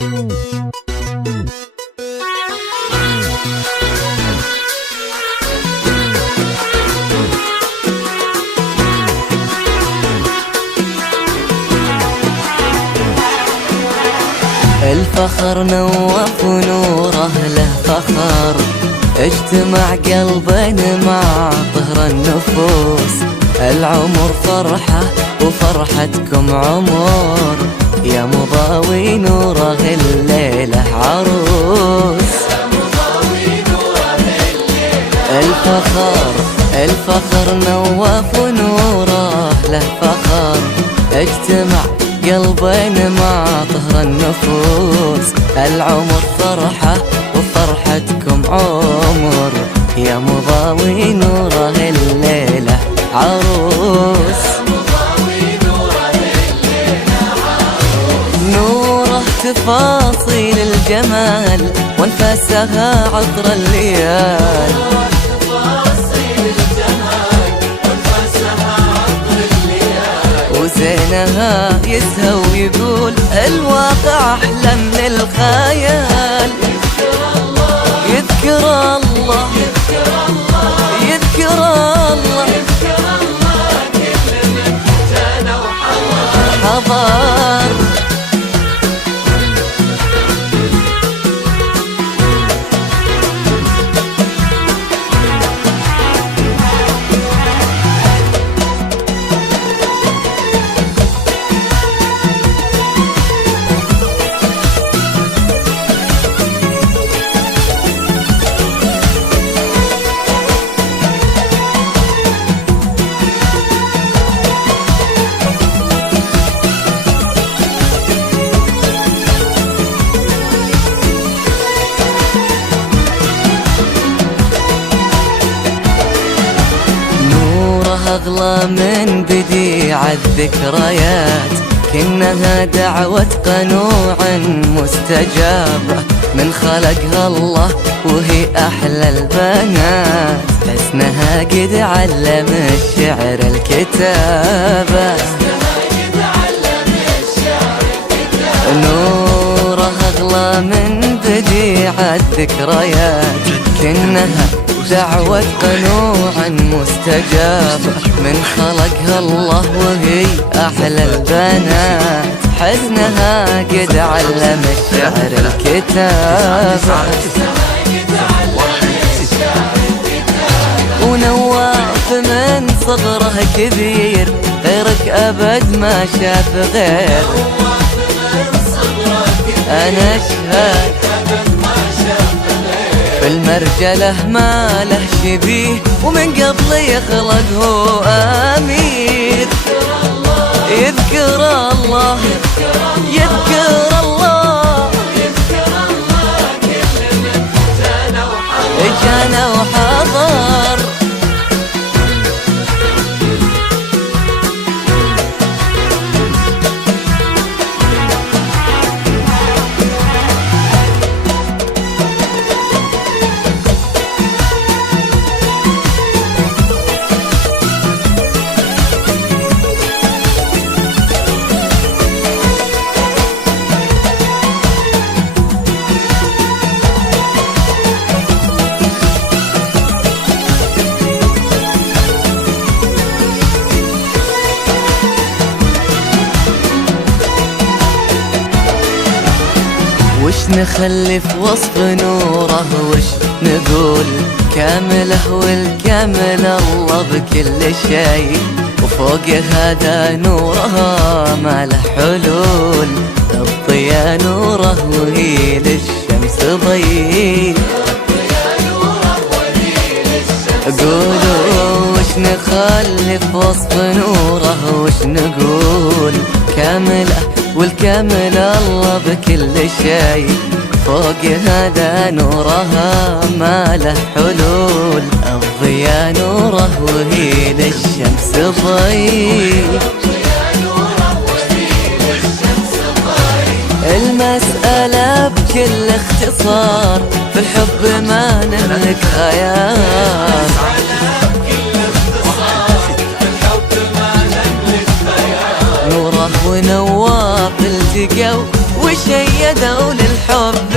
الفخر نوف ونوره له فخر، اجتمع قلبين مع طهر النفوس. العمر فرحة وفرحتكم عمر، يا مضاوي نوره الليلة عروس. الفخر نوف ونوره له فخر، اجتمع قلبين مع طهر النفوس. العمر فرحة وفرحتكم عمر، يا مضاوي نوره الليلة عروس. نوره تفاصيل الجمال وانفاسها عطر الليال. وزينها يسهى ويقول الواقع أحلى من الخيال. يذكر الله يذكر الله كل من جانا وحضر. أغلى من بديع الذكريات، كأنها دعوة قنوع مستجابة من خلقها الله وهي أحلى البنات. حسنها قد علم الشعر الكتابة. نورها أغلى من بديع الذكريات، كأنها دعوة قنوع مستجابة من خلقها الله وهي أحلى البنات. حزنها قد علم الشعر الكتابة. ونواف من صغره كبير، غيرك أبد ما شاف غير. أنا أشهد في المرجله ما له شبيه، ومن قبل يخلق هو أمير. يذكر الله يذكر الله كل من جانا وحضر. وش نخلف وصف نوره وش نقول؟ كامله والكامل الله بكل شيء، وفوق هذا نوره ما له حلول. الضياء نوره وهي للشمس ضيء. قولوا وش نخلف وصف نوره وش نقول؟ كامله والكامل الله بكل شيء، فوق هذا نورها ما له حلول. الضياء نوره وهي للشمس ضيء. المسألة بكل اختصار في الحب ما نملك خيار. نوره ونواف التقوا وشيء بدوا للحب